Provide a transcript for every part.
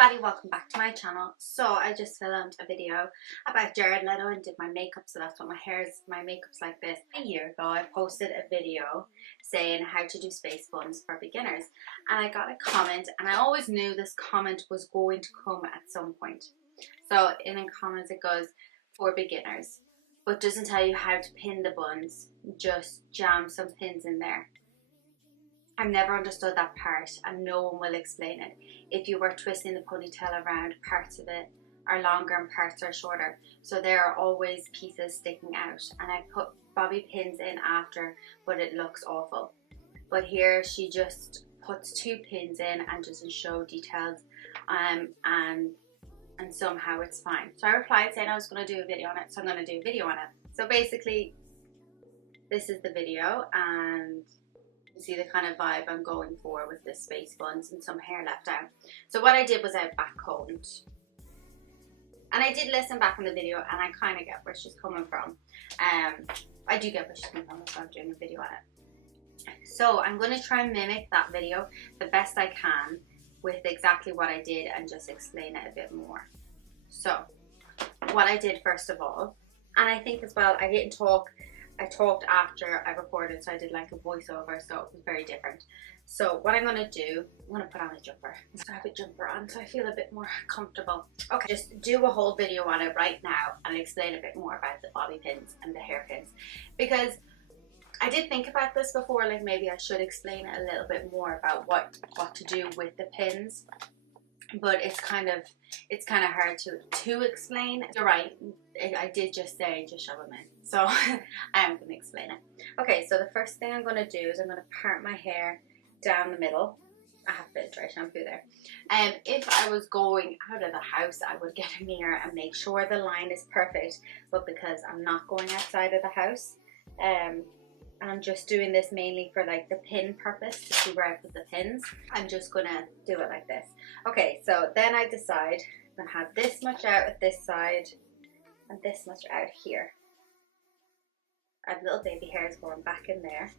everybody, welcome back to my channel. So I just filmed a video about Jared Leto and did my makeup, so that's what my makeup's like this. A year ago I posted a video saying how to do space buns for beginners, and I got a comment, and I always knew this comment was going to come at some point. So in the comments it goes, for beginners, but doesn't tell you how to pin the buns, just jam some pins in there. I've never understood that part, and no one will explain it. If you were twisting the ponytail around, parts of it are longer and parts are shorter, so there are always pieces sticking out, and I put bobby pins in after, but it looks awful. But here she just puts 2 pins in and doesn't show details, and somehow it's fine. So I replied saying I was going to do a video on it, so I'm going to do a video on it. So basically this is the video, and see the kind of vibe I'm going for with this space buns and some hair left out. So what I did was I backcombed, and I did listen back on the video, and I kind of get where she's coming from. I do get where she's coming from, so I'm doing a video on it. So I'm going to try and mimic that video the best I can with exactly what I did and just explain it a bit more. So what I did first of all, and I think as well, I didn't talk, I talked after I recorded, so I did like a voiceover, so it was very different. So what I'm going to do, I'm going to put on a jumper. I have a jumper on so I feel a bit more comfortable. Okay, just do a whole video on it right now and explain a bit more about the bobby pins and the hair pins, because I did think about this before, like maybe I should explain it a little bit more about what to do with the pins, but it's kind of hard to explain. You're right, I did just say just shove them in, so I am going to explain it. Okay, so the first thing I'm going to do is I'm going to part my hair down the middle. I have a bit of dry shampoo there. If I was going out of the house, I would get a mirror and make sure the line is perfect, but because I'm not going outside of the house, and I'm just doing this mainly for like the pin purpose, to see where I put the pins, I'm just gonna do it like this. Okay, so then I decide I'm gonna have this much out at this side and this much out here. I have little baby hairs going back in there,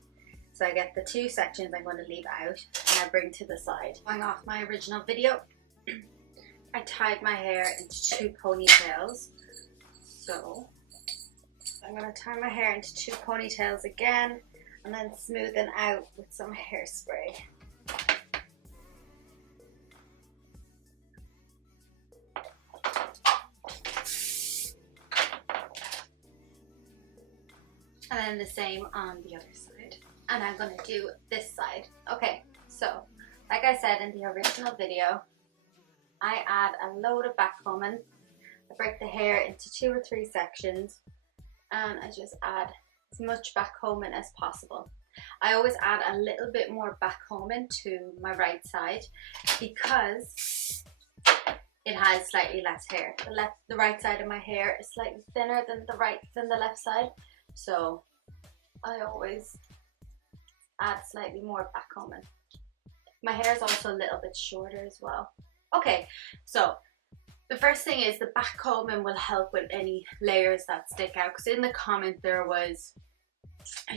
so I get the 2 sections I'm going to leave out and I bring to the side. Going off my original video, I tied my hair into 2 ponytails, so I'm going to tie my hair into 2 ponytails again and then smoothen out with some hairspray. And then the same on the other side. And I'm going to do this side. Okay, so like I said in the original video, I add a load of backcombing. I break the hair into 2 or 3 sections, and I just add as much backcombing as possible. I always add a little bit more backcombing to my right side because it has slightly less hair. The right side of my hair is slightly thinner than the left side, so I always add slightly more backcombing. My hair is also a little bit shorter as well. Okay, so the first thing is the backcombing will help with any layers that stick out, because in the comment there was,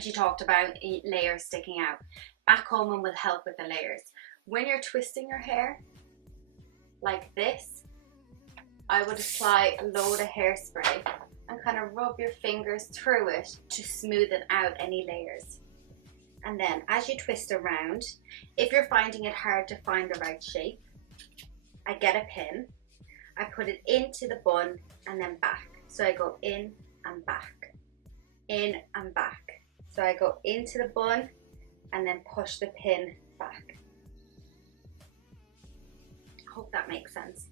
she talked about layers sticking out. Backcombing will help with the layers. When you're twisting your hair like this, I would apply a load of hairspray and kind of rub your fingers through it to smoothen out any layers. And then as you twist around, if you're finding it hard to find the right shape, I get a pin, I put it into the bun and then back. So I go in and back, in and back. So I go into the bun and then push the pin back. Hope that makes sense.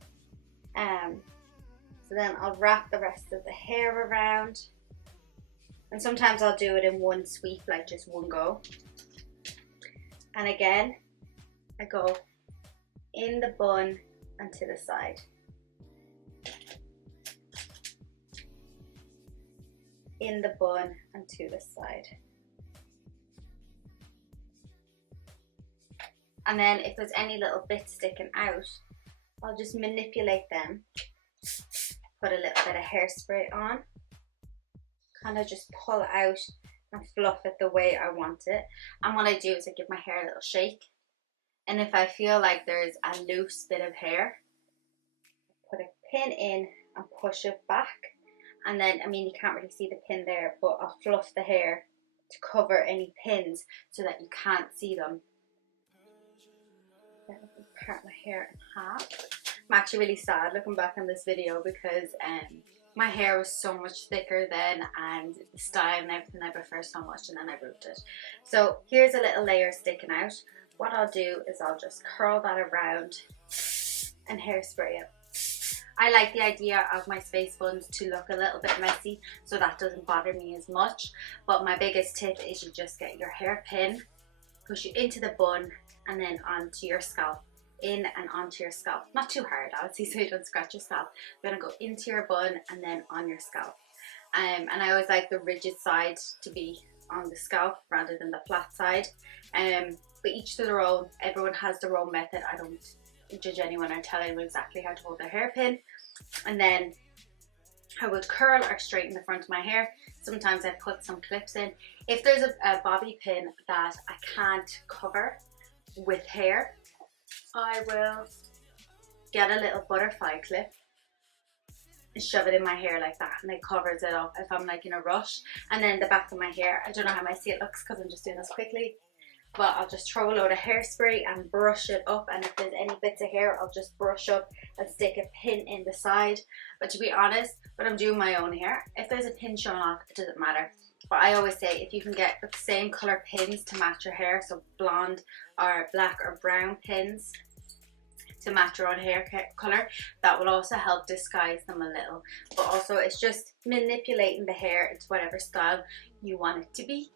So then I'll wrap the rest of the hair around, and sometimes I'll do it in one sweep, like just one go. And again, I go in the bun and to the side. In the bun and to the side. And then if there's any little bits sticking out, I'll just manipulate them, put a little bit of hairspray on, kind of just pull it out and fluff it the way I want it. And what I do is I give my hair a little shake, and if I feel like there's a loose bit of hair, put a pin in and push it back, and then, I mean, you can't really see the pin there, but I'll fluff the hair to cover any pins so that you can't see them. Let me part my hair in half. I'm actually really sad looking back on this video because my hair was so much thicker then, and the style and everything I prefer so much, and then I ruined it. So here's a little layer sticking out. What I'll do is I'll just curl that around and hairspray it. I like the idea of my space buns to look a little bit messy, so that doesn't bother me as much. But my biggest tip is you just get your hairpin, push it into the bun, and then onto your scalp. In and onto your scalp. Not too hard, obviously, so you don't scratch your scalp. You're gonna go into your bun and then on your scalp. And I always like the rigid side to be on the scalp rather than the flat side. But each to their own. Everyone has their own method. I don't judge anyone or tell anyone exactly how to hold their hairpin. And then I would curl or straighten the front of my hair. Sometimes I put some clips in. If there's a bobby pin that I can't cover with hair, I will get a little butterfly clip and shove it in my hair like that, and it covers it up if I'm like in a rush. And then the back of my hair, I don't know how messy it looks because I'm just doing this quickly, but I'll just throw a load of hairspray and brush it up, and if there's any bits of hair I'll just brush up and stick a pin in the side. But to be honest, when I'm doing my own hair, if there's a pin showing off, it doesn't matter. But I always say if you can get the same color pins to match your hair, so blonde or black or brown pins to match your own hair color, that will also help disguise them a little. But also it's just manipulating the hair into whatever style you want it to be.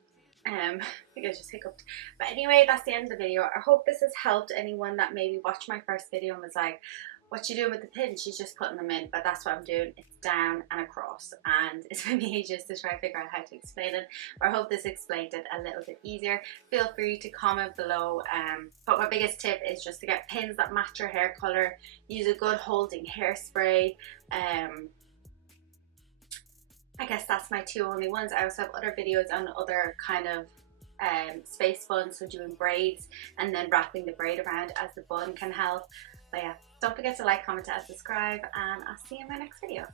I think I just hiccuped. But anyway, that's the end of the video. I hope this has helped anyone that maybe watched my first video and was like, what you doing with the pins? She's just putting them in. But that's what I'm doing. It's down and across, and it's been ages to try to figure out how to explain it. But I hope this explained it a little bit easier. Feel free to comment below. But my biggest tip is just to get pins that match your hair color. Use a good holding hairspray. I guess that's my two only ones. I also have other videos on other kind of space buns, so doing braids and then wrapping the braid around as the bun can help. But yeah, don't forget to like, comment, and subscribe, and I'll see you in my next video.